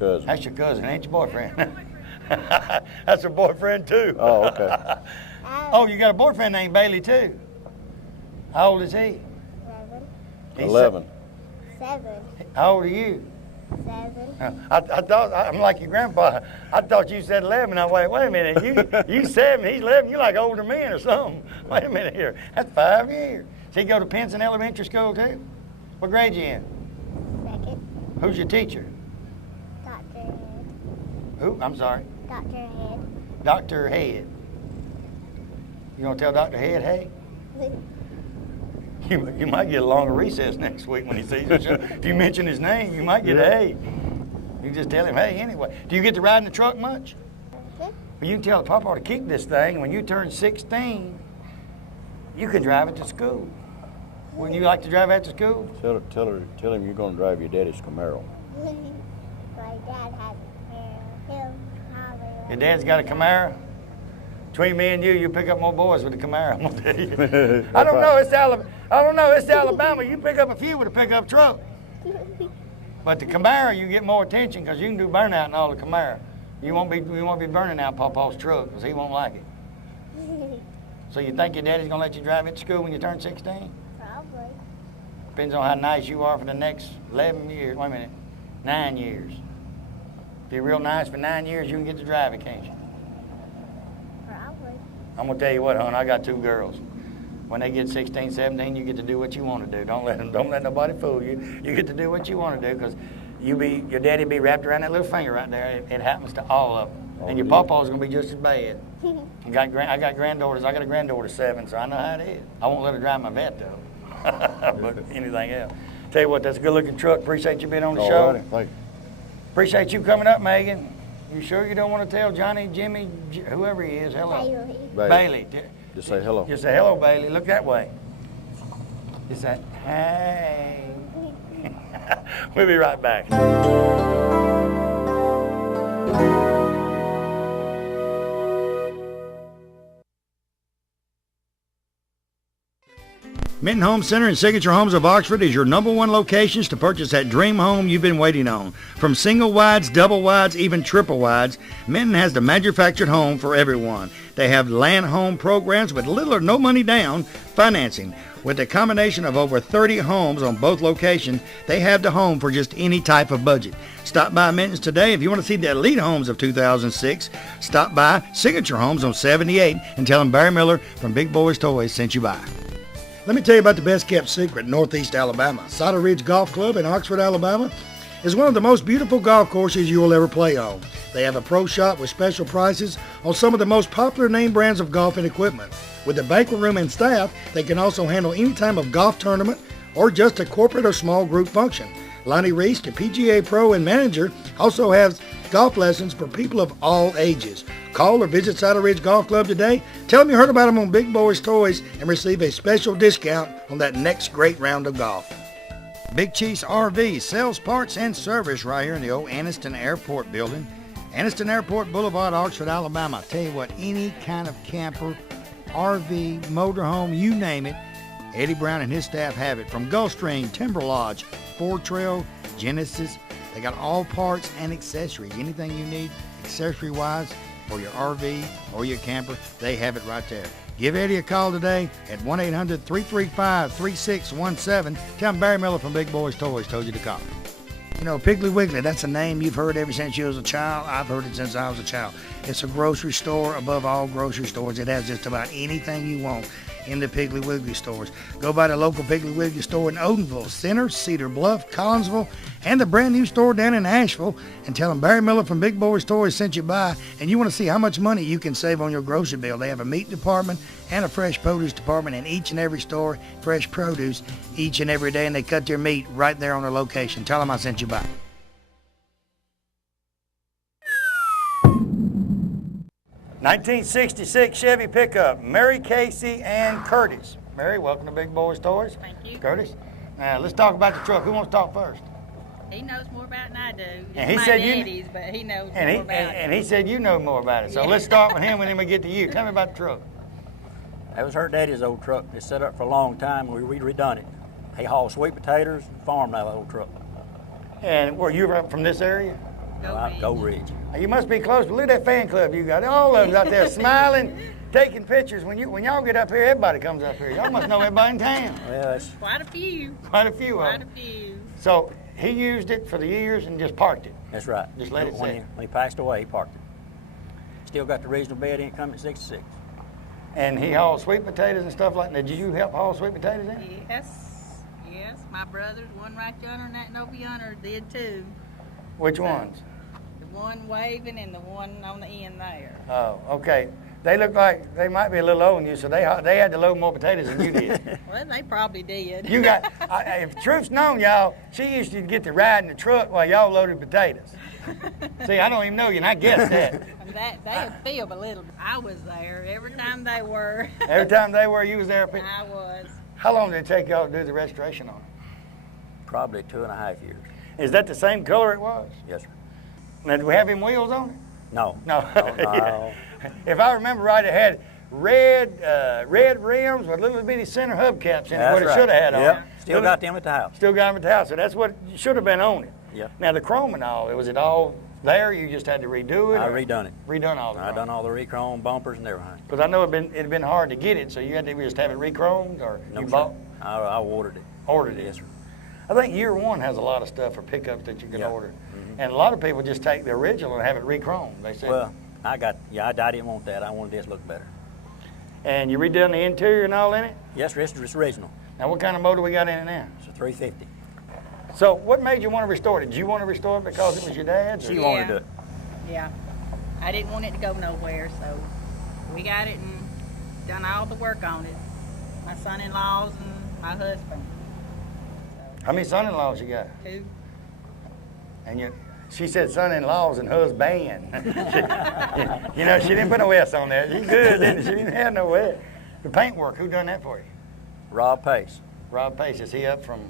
cousin. That's your cousin, ain't your boyfriend? That's her boyfriend too. Oh, okay. Oh, you got a boyfriend named Bailey too? How old is he? 11. 7. How old are you? 7. I thought, I'm like your grandpa. I thought you said 11. I wait a minute. You 7, he's 11. You're like older men or something. Wait a minute here. That's 5 years. So you go to Pinson Elementary School too? What grade you in? 2nd. Who's your teacher? Dr. Head. Who? I'm sorry. Dr. Head. Dr. Head. You gonna tell Dr. Head, hey? You might get a longer recess next week when he sees you. If you mention his name, you might get a hey. You just tell him hey anyway. Do you get to ride in the truck much? Well, you can tell Papa to keep this thing, and when you turn 16, you can drive it to school. Wouldn't you like to drive it to school? Tell him you're going to drive your daddy's Camaro. My dad has him. Your dad's got a Camaro? Between me and you pick up more boys with the Camaro, I'm gonna tell you. I don't know, it's Alabama. You pick up a few with a pickup truck. But the Camaro, you get more attention because you can do burnout in all the Camaro. You won't be burning out Papa's truck because he won't like it. So you think your daddy's gonna let you drive it to school when you turn 16? Probably. Depends on how nice you are for the next 11 years. Wait a minute, 9 years. If you're real nice for 9 years, you can get to drive it, can't you? Probably. I'm gonna tell you what, hon, I got 2 girls. When they get 16, 17, you get to do what you want to do. Don't let nobody fool you. You get to do what you want to do because your daddy be wrapped around that little finger right there. It happens to all of them. And your papa's gonna be just as bad. I got granddaughters. I got a granddaughter 7, so I know how it is. I won't let her drive my vet though. But anything else. Tell you what, that's a good-looking truck. Appreciate you being on the show. Righty, thank you. Appreciate you coming up, Megan. You sure you don't want to tell Johnny, Jimmy, whoever he is, hello? Bailey. Just say hello. Just say hello, Bailey. Look that way. Just say, hey. We'll be right back. Minton Home Center and Signature Homes of Oxford is your #1 locations to purchase that dream home you've been waiting on. From single wides, double wides, even triple wides, Minton has the manufactured home for everyone. They have land home programs with little or no money down financing. With a combination of over 30 homes on both locations, they have the home for just any type of budget. Stop by Minton's today. If you want to see the elite homes of 2006, stop by Signature Homes on 78 and tell them Barry Miller from Big Boyz Toys sent you by. Let me tell you about the best kept secret in Northeast Alabama. Cider Ridge Golf Club in Oxford, Alabama is one of the most beautiful golf courses you will ever play on. They have a pro shop with special prices on some of the most popular name brands of golf and equipment. With a banquet room and staff, they can also handle any type of golf tournament or just a corporate or small group function. Lonnie Reese, the PGA Pro and manager, also has golf lessons for people of all ages. Call or visit Cider Ridge Golf Club today. Tell them you heard about them on Big Boyz Toys and receive a special discount on that next great round of golf. Big Chiefs RV sells parts and service right here in the old Anniston Airport building. Anniston Airport Boulevard, Oxford, Alabama. I tell you what, any kind of camper, RV, motorhome, you name it, Eddie Brown and his staff have it. From Gulfstream, Timber Lodge, Ford Trail, Genesis, they got all parts and accessories. Anything you need accessory-wise for your RV or your camper, they have it right there. Give Eddie a call today at 1-800-335-3617. Tell him Barry Miller from Big Boyz Toys told you to call. You know, Piggly Wiggly, that's a name you've heard ever since you was a child. I've heard it since I was a child. It's a grocery store above all grocery stores. It has just about anything you want in the Piggly Wiggly stores. Go by the local Piggly Wiggly store in Odenville, Center, Cedar Bluff, Collinsville, and the brand new store down in Asheville, and tell them Barry Miller from Big Boyz Toys sent you by, and you want to see how much money you can save on your grocery bill. They have a meat department and a fresh produce department in each and every store, fresh produce each and every day, and they cut their meat right there on their location. Tell them I sent you by. '66 Chevy pickup, Mary, Casey, and Curtis. Mary, welcome to Big Boyz Toys. Thank you. Curtis. Now, let's talk about the truck. Who wants to talk first? He knows more about it than I do. And he It's my said daddy's, but he knows more about it. And he said you know more about it. So Yeah. let's start with him and then we get to you. Tell me about the truck. That was her daddy's old truck. It's set up for a long time. We redone it. He hauled sweet potatoes and farmed that old truck. And were you from this area? Go Ridge. You must be close. Look at that fan club you got. All of them out there smiling, taking pictures. When y'all get up here, everybody comes up here. Y'all must know everybody in town. Well, it's Quite a few. Quite a few of Quite them. a few. So he used it for the years and just parked it. That's right. Just let it when sit. when he passed away, he parked it. Still got the regional bed in coming at 66. And he hauled sweet potatoes and stuff like that. Did you help haul sweet potatoes in? Yes. My brothers, one right yonder and that over yonder, did too. Which ones? The one waving and the one on the end there. Oh, okay. They look like they might be a little older than you, so they had to load more potatoes than you did. Well, they probably did. You got, if truth's known, y'all, she used to get to ride in the truck while y'all loaded potatoes. See, I don't even know you, and I guessed that. And that they feel a little. I was there every time they were. Every time they were, you was there. I was. How long did it take y'all to do the restoration on it? Probably 2.5 years. Is that the same color it was? Yes, sir. Now, do we have him wheels on it? No. No. No. If I remember right, it had red rims with little bitty center hubcaps in it, That's what it right. should have had on Yep. it. Still got them at the house. Still got them at the house, so that's what should have been on it. Yep. Now, the chrome and all, was it all there? You just had to redo it? I or redone it. Redone all the I done all the re-chrome bumpers and everything. Because I know it'd been hard to get it, so you had to just have it re-chromed, or No, you sir. bought, I ordered it. ordered it. Yes, sir. I think year one has a lot of stuff for pickups that you can Yeah. order. And a lot of people just take the original and have it re-chromed, they said. Well, I didn't want that. I wanted this to look better. And you redone the interior and all in it? Yes, sir, it's original. Now, what kind of motor we got in it now? It's a 350. So what made you want to restore it? Did you want to restore it because it was your dad's? She or- wanted to do it. Yeah. I didn't want it to go nowhere, so we got it and done all the work on it. My son-in-laws and my husband. How many son-in-laws you got? Two. And she said son-in-laws and husband. You know, she didn't put no S on there. You good, didn't she? She didn't have no S. The paintwork, who done that for you? Rob Pace. Rob Pace, is he up from...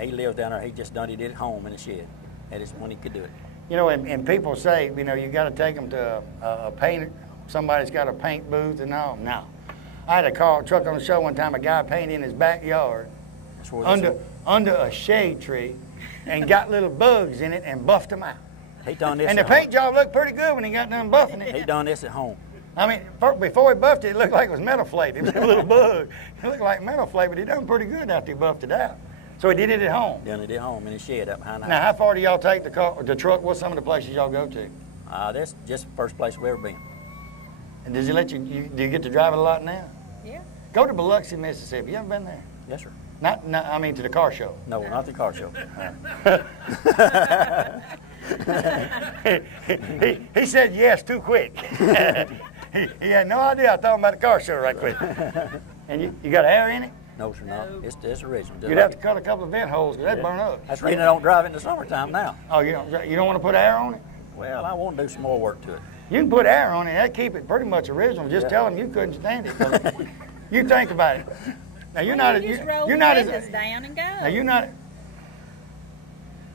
He lives down there. He just did it at home in the shed. That is when he could do it. You know, and people say, you know, you got to take them to a painter. Somebody's got a paint booth and all. No. I had a truck on the show one time, a guy painted in his backyard That's where under a shade tree and got little bugs in it and buffed them out. he done this. And the at paint home. job looked pretty good when he got done buffing it. He done this at home. I mean, before he buffed it, it looked like it was metal flake. It was a little bug. It looked like metal flake, but he done pretty good after he buffed it out. So he did it at home. Done it at home in the shed up behind the Now, house. how far do y'all take the truck? What's some of the places y'all go to? That's just the first place we've ever been. And does he let you do you get to drive it a lot now? Yeah. Go to Biloxi, Mississippi. You ever been there? Yes, sir. Not I mean to the car show. No, not the car show. He said yes too quick. he had no idea I was talking about the car show right quick. And you got air in it? No, sir, no. It's original. Just You'd like have to cut a couple of vent holes because that'd burn up. That's the reason I don't drive it in the summertime now. Oh, you don't want to put air on it? Well, I want to do some more work to it. You can put air on it. That'd keep it pretty much original. Just tell them you couldn't stand it. You think about it. Now you're not. You just roll You're the not windows as. down and go. Now you're not.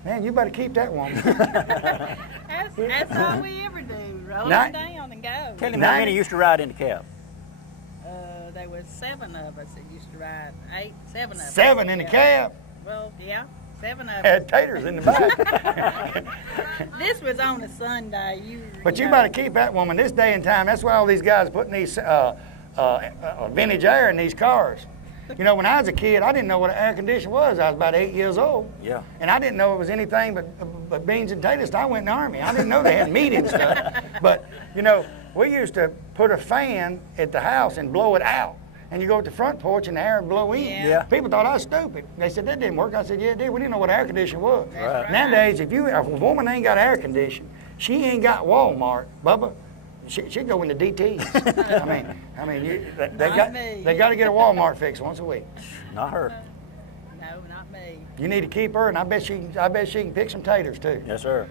Man, you better keep that woman. That's all we ever do. Roll Night- them down and go. Tell him how many used to ride in the cab. There was 7 of us that used to ride. 7 of us. 7 in the Yeah. cab. Well, yeah, 7 of us. Had taters in the back. This was on a Sunday. But you better keep that woman this day and time. That's why all these guys are putting these vintage air in these cars. You know, when I was a kid, I didn't know what an air conditioner was. I was about 8 years old. Yeah. And I didn't know it was anything but beans and potatoes. I went in the Army. I didn't know they had meat and stuff. But, you know, we used to put a fan at the house and blow it out. And you go to the front porch and the air would blow in. Yeah. People thought I was stupid. They said, that didn't work. I said, yeah, it did. We didn't know what air conditioner was. Right. Nowadays, if a woman ain't got air conditioning, she ain't got Walmart, Bubba, she'd go into DT. I mean, they got to get a Walmart fix once a week. Not her. No, not me. You need to keep her, and I bet she can pick some taters too. Yes, sir.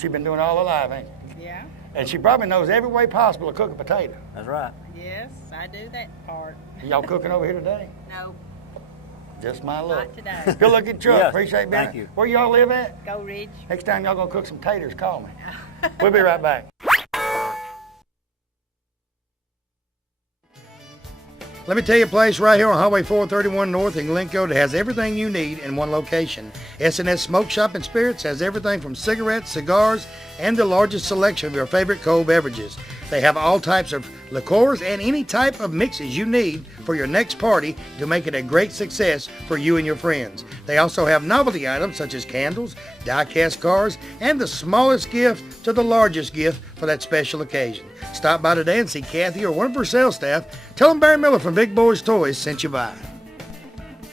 She's been doing it all her life, ain't she? Yeah. And she probably knows every way possible to cook a potato. That's right. Yes, I do that part. Y'all cooking over here today? No, Just my luck. not today. Good looking truck. Yes, Appreciate being thank here. you. Where y'all live at? Go Ridge. Next time y'all gonna cook some taters, call me. We'll be right back. Let me tell you a place right here on Highway 431 North in Glencoe that has everything you need in one location. S&S Smoke Shop and Spirits has everything from cigarettes, cigars, and the largest selection of your favorite cold beverages. They have all types of liqueurs and any type of mixes you need for your next party to make it a great success for you and your friends. They also have novelty items such as candles, die-cast cars, and the smallest gift to the largest gift for that special occasion. Stop by today and see Kathy or one of her sales staff. Tell them Barry Miller from Big Boyz Toys sent you by.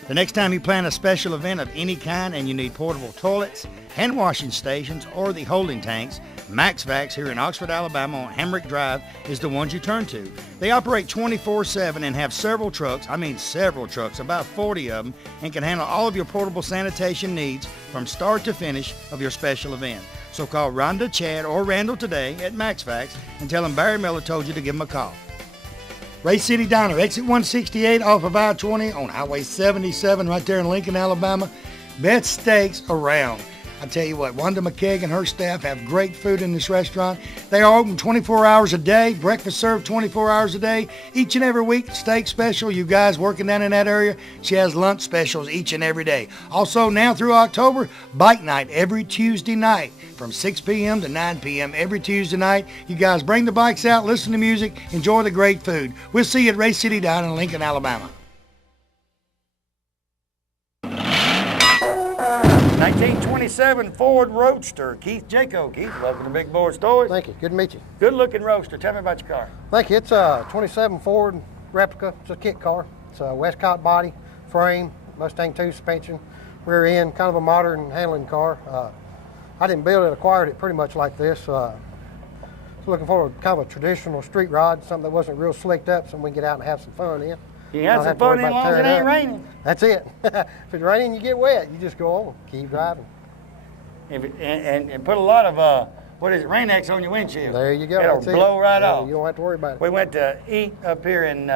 The next time you plan a special event of any kind and you need portable toilets, hand washing stations, or the holding tanks, Max Vax here in Oxford, Alabama on Hamrick Drive is the ones you turn to. They operate 24/7 and have several trucks, about 40 of them, and can handle all of your portable sanitation needs from start to finish of your special event. So call Rhonda, Chad, or Randall today at Max Vax and tell them Barry Miller told you to give them a call. Ray City Diner, exit 168 off of I-20 on Highway 77 right there in Lincoln, Alabama. Best steaks around. I tell you what, Wanda McKeag and her staff have great food in this restaurant. They are open 24 hours a day, breakfast served 24 hours a day. Each and every week, steak special. You guys working down in that area, she has lunch specials each and every day. Also, now through October, bike night every Tuesday night from 6 p.m. to 9 p.m. every Tuesday night. You guys bring the bikes out, listen to music, enjoy the great food. We'll see you at Ray City Diner in Lincoln, Alabama. 1927 Ford Roadster. Keith Jaco. Keith, welcome to Big Boyz Toys. Thank you. Good to meet you. Good looking Roadster. Tell me about your car. Thank you. It's a 27 Ford replica. It's a kit car. It's a Westcott body, frame, Mustang 2 suspension, rear end, kind of a modern handling car. I didn't build it, acquired it pretty much like this. Looking for kind of a traditional street rod, something that wasn't real slicked up, so we can get out and have some fun in. You have some fun as long as it ain't raining. That's it. If it's raining, you get wet. You just go on, keep driving. And put a lot of, Rain-X on your windshield. There you go. It'll That's blow right off. You don't have to worry about it. We went to eat up here in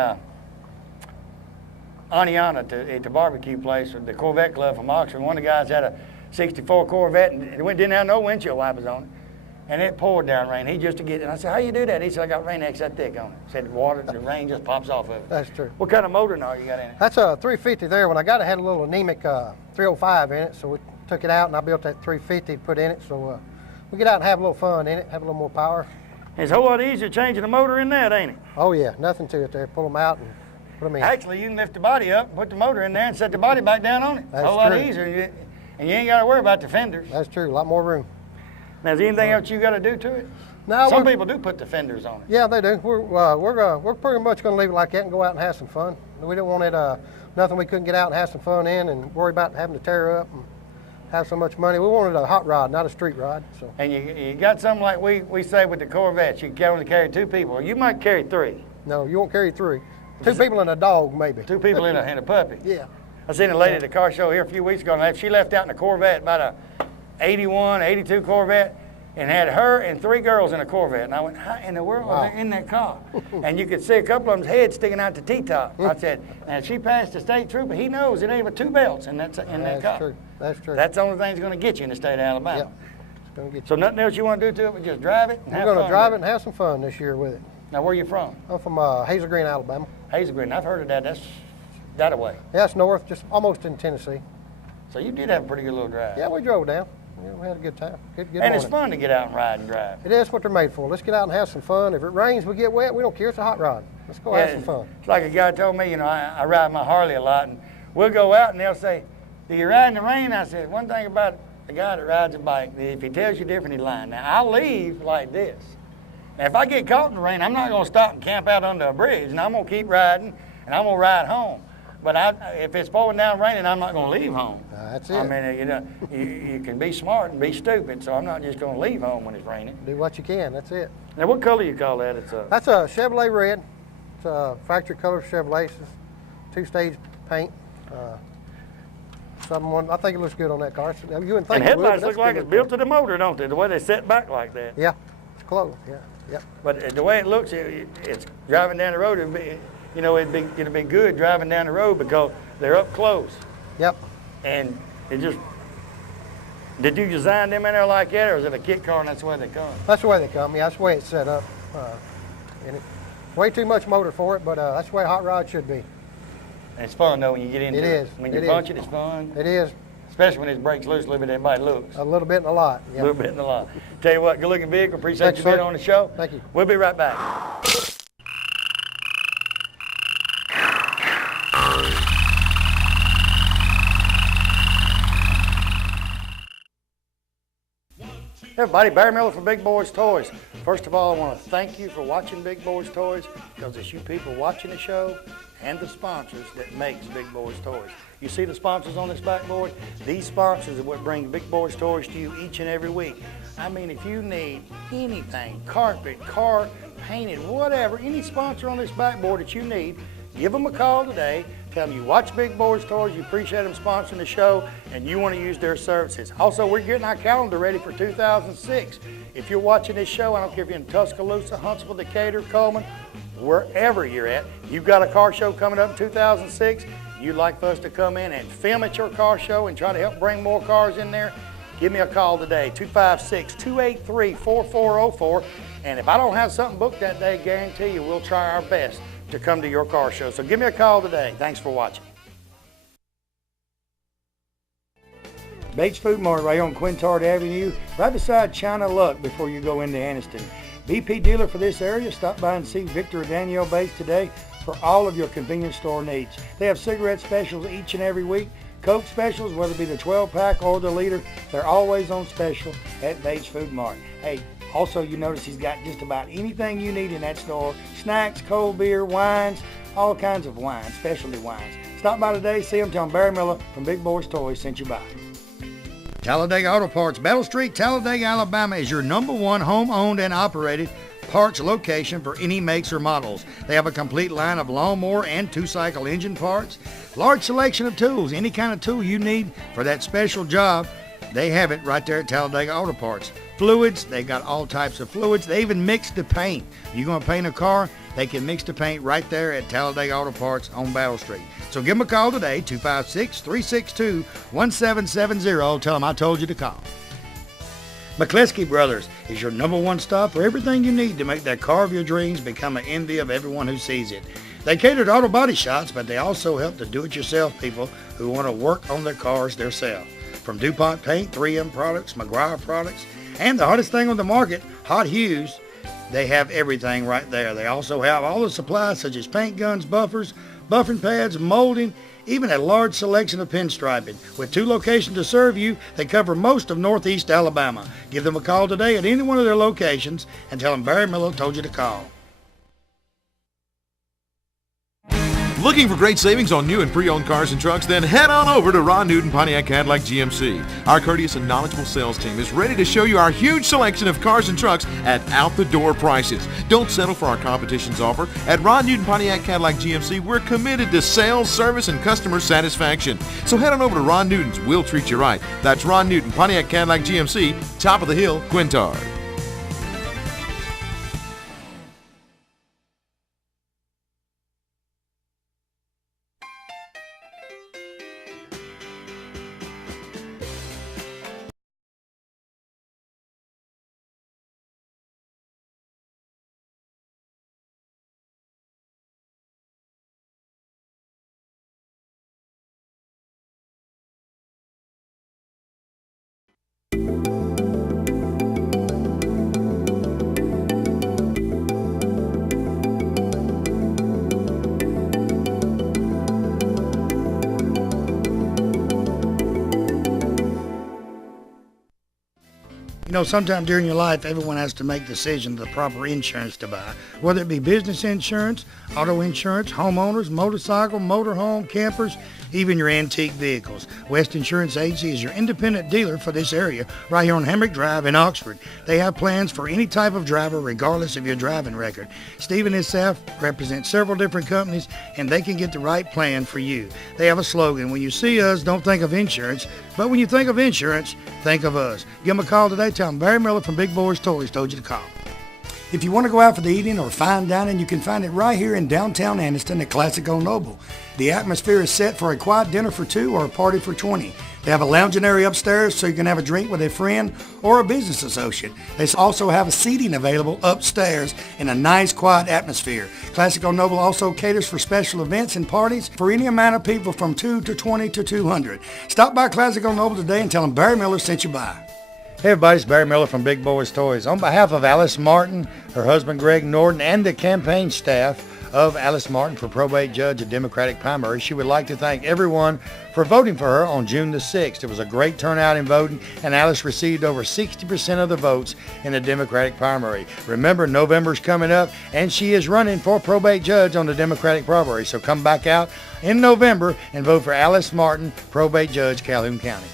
Aniana at the barbecue place with the Corvette Club from Oxford. One of the guys had a 64 Corvette and it didn't have no windshield wipers on it. And it poured down rain. He just to get it. And I said, how you do that? He said, I got Rain-X that thick on it. Said the rain just pops off of it. That's true. What kind of motor now you got in it? That's a 350 there. When I got it, had a little anemic 305 in it, so we took it out and I built that 350 to put in it. So we get out and have a little fun in it, have a little more power. It's a whole lot easier changing the motor in that, ain't it? Oh yeah, nothing to it there. Pull them out and put them in. Actually, you can lift the body up, put the motor in there, and set the body back down on it. That's a whole lot true. easier, and you ain't got to worry about the fenders. That's true. A lot more room. Now, is there anything else you got to do to it? No, Some people do put the fenders on it. Yeah, they do. We're pretty much going to leave it like that and go out and have some fun. We don't want it nothing we couldn't get out and have some fun in and worry about having to tear up and have so much money. We wanted a hot rod, not a street rod. So. And you got something like we say with the Corvettes, you can only carry 2 people. You might carry 3. No, you won't carry 3. 2 people and a dog, maybe. 2 people in a puppy. Yeah. I seen a lady at the car show here a few weeks ago, and she left out in a Corvette, about a 81, 82 Corvette, and had her and 3 girls in a Corvette. And I went, how in the world are they in that car? And you could see a couple of them's heads sticking out the T-top. I said, and she passed the state trooper. He knows it ain't but 2 belts in that car. That's true. That's true. That's the only thing that's going to get you in the state of Alabama. Yep. It's gonna get you. So nothing else you want to do to it but just drive it and have We're going fun to drive it with and have some fun this year with it. Now, where you from? I'm from Hazel Green, Alabama. Hazel Green. I've heard of that. That's that away. Yeah, it's north, just almost in Tennessee. So you did have a pretty good little drive. Yeah, we drove down. Yeah, we had a good time. Good and morning. it's fun to get out and ride and drive. It is what they're made for. Let's get out and have some fun. If it rains, we get wet. We don't care. It's a hot rod. Let's go have some fun. It's like a guy told me, I ride my Harley a lot, and we'll go out and they'll say, do you ride in the rain? I said, one thing about a guy that rides a bike, if he tells you different, he's lying. Now, I'll leave like this. Now, if I get caught in the rain, I'm not going to stop and camp out under a bridge, and I'm going to keep riding, and I'm going to ride home. But if it's pouring down raining, I'm not going to leave home. That's it. I mean, you can be smart and be stupid, so I'm not just going to leave home when it's raining. Do what you can. That's it. Now, what color you call that? That's a Chevrolet red. It's a factory color Chevrolet. It's 2-stage paint. I think it looks good on that car. You wouldn't think and it would, headlights but look like it's built to the motor, don't they? The way they set back like that. Yeah, it's close. Yeah. But the way it looks, it's driving down the road. It'd be good driving down the road because they're up close. Yep. And it just. Did you design them in there like that, or is it a kit car and that's the way they come? That's the way they come. Yeah, that's the way it's set up. And way too much motor for it, but that's the way a hot rod should be. And it's fun though when you get into it. It is. When you punch it, it's fun. It is. especially when his brakes loose a little bit, everybody looks. A little bit and a lot. A Yeah. little bit in the lot. Tell you what, good looking vehicle. Appreciate Thanks, you being sir. on the show. Thank you. We'll be right back. Hey everybody, Barry Miller from Big Boyz Toys. First of all, I want to thank you for watching Big Boyz Toys, because it's you people watching the show and the sponsors that makes Big Boyz Toys. You see the sponsors on this backboard? These sponsors are what bring Big Boyz Toys to you each and every week. I mean, if you need anything, carpet, car, painted, whatever, any sponsor on this backboard that you need, give them a call today. Tell them you watch Big Boyz Toys, you appreciate them sponsoring the show, and you want to use their services. Also, we're getting our calendar ready for 2006. If you're watching this show, I don't care if you're in Tuscaloosa, Huntsville, Decatur, Coleman, wherever you're at, you've got a car show coming up in 2006, you'd like for us to come in and film at your car show and try to help bring more cars in there, give me a call today, 256-283-4404. And if I don't have something booked that day, guarantee you we'll try our best to come to your car show. So give me a call today. Thanks for watching. Bates Food Mart right on Quintard Avenue, right beside China Luck before you go into Anniston. BP dealer for this area. Stop by and see Victor or Danielle Bates today for all of your convenience store needs. They have cigarette specials each and every week. Coke specials, whether it be the 12-pack or the liter, they're always on special at Bates Food Mart. Hey, also you notice he's got just about anything you need in that store. Snacks, cold beer, wines, all kinds of wines, specialty wines. Stop by today, see him, tell him Barry Miller from Big Boyz Toys sent you by. Talladega Auto Parts, Battle Street, Talladega, Alabama is your #1 home-owned and operated parts location for any makes or models. They have a complete line of lawnmower and two-cycle engine parts, large selection of tools, any kind of tool you need for that special job. They have it right there at Talladega Auto Parts. Fluids, they got all types of fluids. They even mix the paint. You're going to paint a car, they can mix the paint right there at Talladega Auto Parts on Battle Street. So give them a call today, 256-362-1770. Tell them I told you to call. McCleskey Brothers is your #1 stop for everything you need to make that car of your dreams become an envy of everyone who sees it. They cater to auto body shops, but they also help the do-it-yourself people who want to work on their cars themselves. From DuPont Paint, 3M products, McGuire products, and the hottest thing on the market, Hot Hues, they have everything right there. They also have all the supplies such as paint guns, buffers, buffing pads, molding, even a large selection of pinstriping. With 2 locations to serve you, they cover most of Northeast Alabama. Give them a call today at any one of their locations and tell them Barry Miller told you to call. Looking for great savings on new and pre-owned cars and trucks? Then head on over to Ron Newton Pontiac Cadillac GMC. Our courteous and knowledgeable sales team is ready to show you our huge selection of cars and trucks at out-the-door prices. Don't settle for our competition's offer. At Ron Newton Pontiac Cadillac GMC, we're committed to sales, service, and customer satisfaction. So head on over to Ron Newton's. We'll treat you right. That's Ron Newton Pontiac Cadillac GMC, top of the hill, Quintard. You know, sometime during your life, everyone has to make decisions of the proper insurance to buy, whether it be business insurance, auto insurance, homeowners, motorcycle, motorhome, campers, even your antique vehicles. West Insurance Agency is your independent dealer for this area right here on Hamrick Drive in Oxford. They have plans for any type of driver regardless of your driving record. Steve and his staff represent several different companies and they can get the right plan for you. They have a slogan: when you see us, don't think of insurance, but when you think of insurance, think of us. Give them a call today. Tell them Barry Miller from Big Boyz Toys told you to call. If you want to go out for the evening or fine dining, you can find it right here in downtown Anniston at Classic Old Noble. The atmosphere is set for a quiet dinner for 2 or a party for 20. They have a lounging area upstairs so you can have a drink with a friend or a business associate. They also have a seating available upstairs in a nice, quiet atmosphere. Classic Old Noble also caters for special events and parties for any amount of people from 2 to 20 to 200. Stop by Classic Old Noble today and tell them Barry Miller sent you by. Hey everybody, it's Barry Miller from Big Boyz Toys. On behalf of Alice Martin, her husband Greg Norton, and the campaign staff of Alice Martin for probate judge at Democratic primary, she would like to thank everyone for voting for her on June the 6th. It was a great turnout in voting, and Alice received over 60% of the votes in the Democratic primary. Remember, November's coming up, and she is running for probate judge on the Democratic primary, so come back out in November and vote for Alice Martin, probate judge, Calhoun County.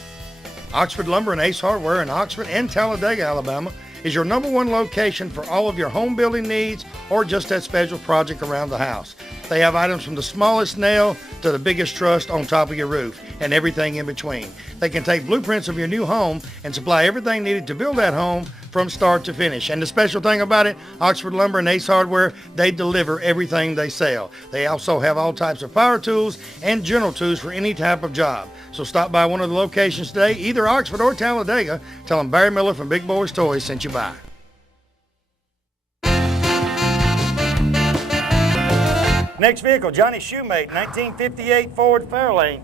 Oxford Lumber and Ace Hardware in Oxford and Talladega, Alabama is your #1 location for all of your home building needs or just that special project around the house. They have items from the smallest nail to the biggest truss on top of your roof and everything in between. They can take blueprints of your new home and supply everything needed to build that home from start to finish. And the special thing about it, Oxford Lumber and Ace Hardware, they deliver everything they sell. They also have all types of power tools and general tools for any type of job. So stop by one of the locations today, either Oxford or Talladega. Tell them Barry Miller from Big Boyz Toys sent you by. Next vehicle, Johnny Shoemate, 1958 Ford Fairlane.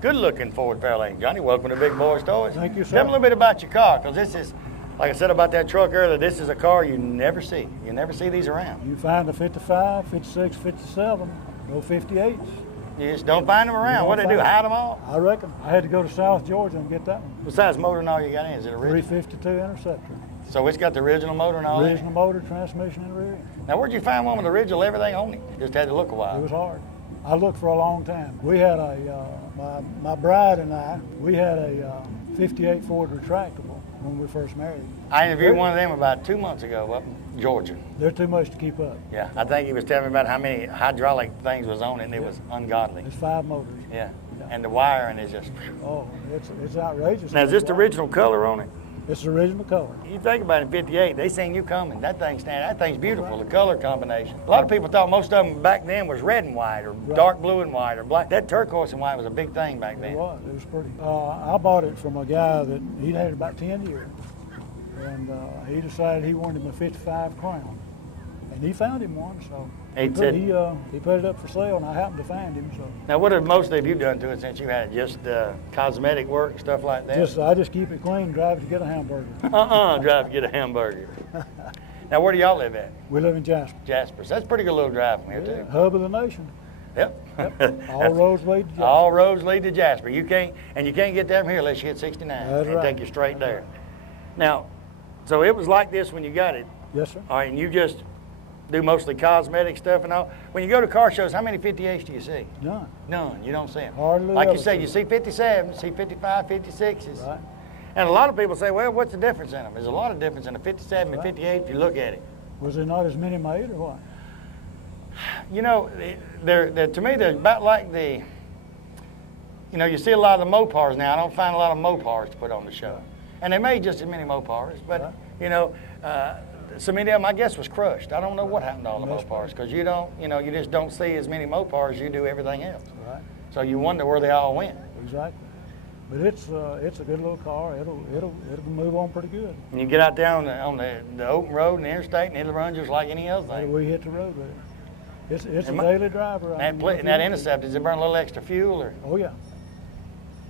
Good-looking Ford Fairlane. Johnny, welcome to Big Boyz Toys. Thank you, sir. Tell me a little bit about your car, because this is, like I said about that truck earlier, this is a car you never see. You never see these around. You find a 55, 56, 57, no 58s. You just don't find them around. What do they do, hide them all? I reckon. I had to go to South Georgia and get that one. Besides motor and all you got in, is it original? 352 Interceptor. So it's got the original motor and all Original motor, transmission, and rear end. Now, where'd you find one with original everything on it? Just had to look a while. It was hard. I looked for a long time. We had my bride and I, we had a 58 Ford retractable when we first married. I interviewed one of them about 2 months ago up in Georgia. They're too much to keep up. Yeah, I think he was telling me about how many hydraulic things was on it, and it was ungodly. It's 5 motors. Yeah, and the wiring is just... Oh, it's outrageous. Now, is this the original color on it? It's the original color. You think about it, in 58, they seen you coming. That thing's beautiful, the color combination. A lot of people thought most of them back then was red and white, or dark blue and white, or black. That turquoise and white was a big thing back then. It was pretty. I bought it from a guy that he'd had it about 10 years. And he decided he wanted him a 55 Crown. And he found him one, so he put it up for sale, and I happened to find him. So now, what have most of you done to it since you had it? Just cosmetic work, stuff like that? I just keep it clean, drive to get a hamburger. Drive to get a hamburger. Now, where do y'all live at? We live in Jasper. Jasper. So that's a pretty good little drive from here, too. Hub of the nation. Yep. All roads lead to Jasper. All roads lead to Jasper. You can't get there from here unless you hit 69. That's They right. take you straight there. Now, so it was like this when you got it. Yes, sir. All right, and you just do mostly cosmetic stuff and all. When you go to car shows, how many 58s do you see? None. None. You don't see them. Hardly Like you ever say, see you see 57s, see 55, 56s. Right. And a lot of people say, well, what's the difference in them? There's a lot of difference in a 57 and Right. 58 if you look at it. Was there not as many made, or what? You know, to me, they're about like the, you see a lot of the Mopars now. I don't find a lot of Mopars to put on the show. And they made just as many Mopars, but, so many of them, I guess, was crushed. I don't know what happened to all the Mopars, because you just don't see as many Mopars as you do everything else. Right. So you wonder where they all went. Exactly. But it's a good little car. It'll move on pretty good. And you get out there on the open road and the interstate, and it'll run just like any other thing. We hit the road with it. It's a daily driver. And that Intercept, does it burn a little extra fuel? Or Oh, yeah.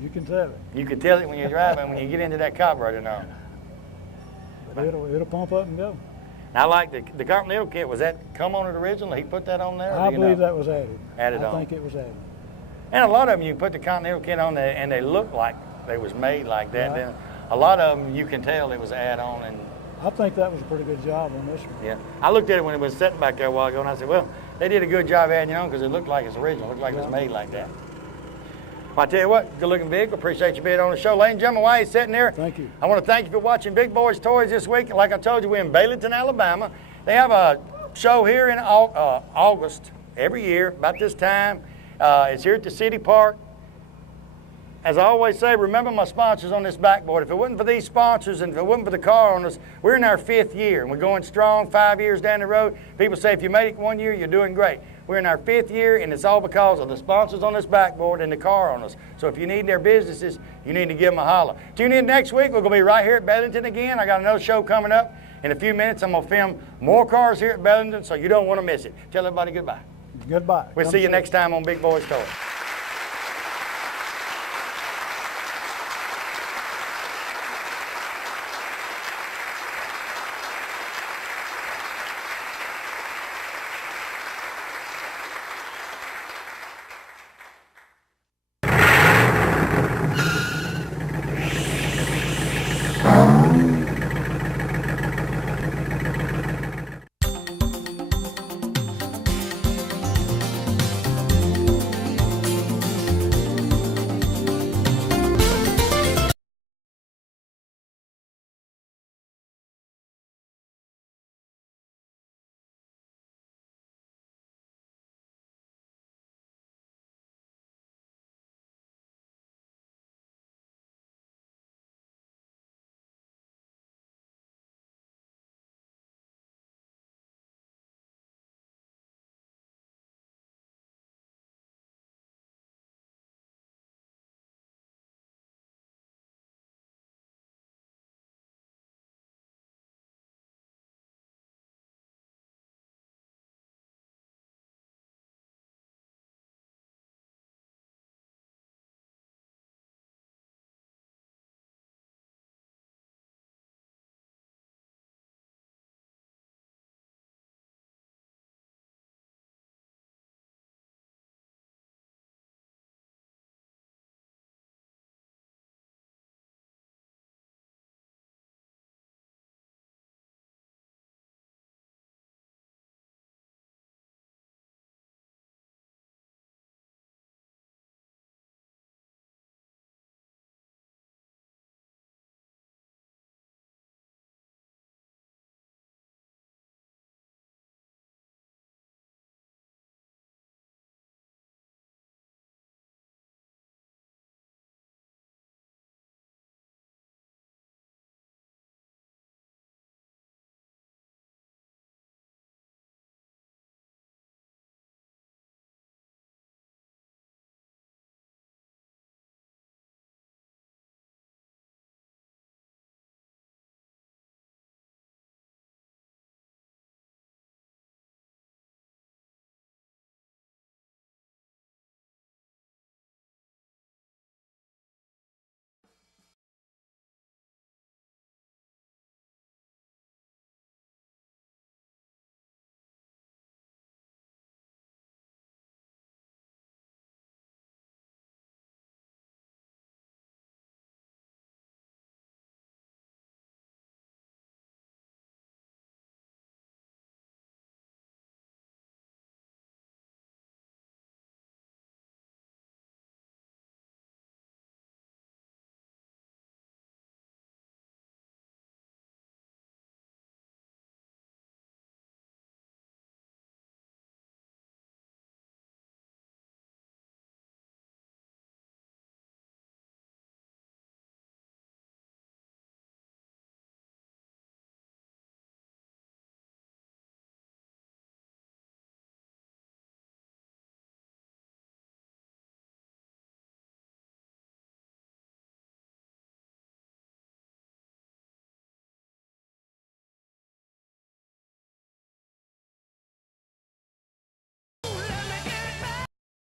You can tell it. you can tell it when you're driving, when you get into that carburetor now. But it'll pump up and go. I like the Continental kit. Was that come on it originally? He put that on there? I believe that was added. Added I on. think it was added. And a lot of them, you can put the Continental kit on there, and they look like they was made like that. Right. Then a lot of them, you can tell it was add-on. And I think that was a pretty good job on this one. yeah, I looked at it when it was sitting back there a while ago, and I said, well, they did a good job adding it on because it looked like it's original. It looked like it was made like that. Well, I tell you what, good-looking vehicle. Appreciate you being on the show. Ladies and gentlemen, while you're sitting there, Thank you. I want to thank you for watching Big Boyz Toys this week. Like I told you, we're in Baileyton, Alabama. They have a show here in August every year, about this time. It's here at the City Park. As I always say, remember my sponsors on this backboard. If it wasn't for these sponsors and if it wasn't for the car owners, we're in our 5th year, and we're going strong 5 years down the road. People say if you made it 1 year, you're doing great. We're in our 5th year, and it's all because of the sponsors on this backboard and the car owners. So if you need their businesses, you need to give them a holler. Tune in next week. We're going to be right here at Bedlington again. I got another show coming up. In a few minutes, I'm going to film more cars here at Bedlington, so you don't want to miss it. Tell everybody goodbye. Goodbye. We'll see you next time on Big Boyz Toyz.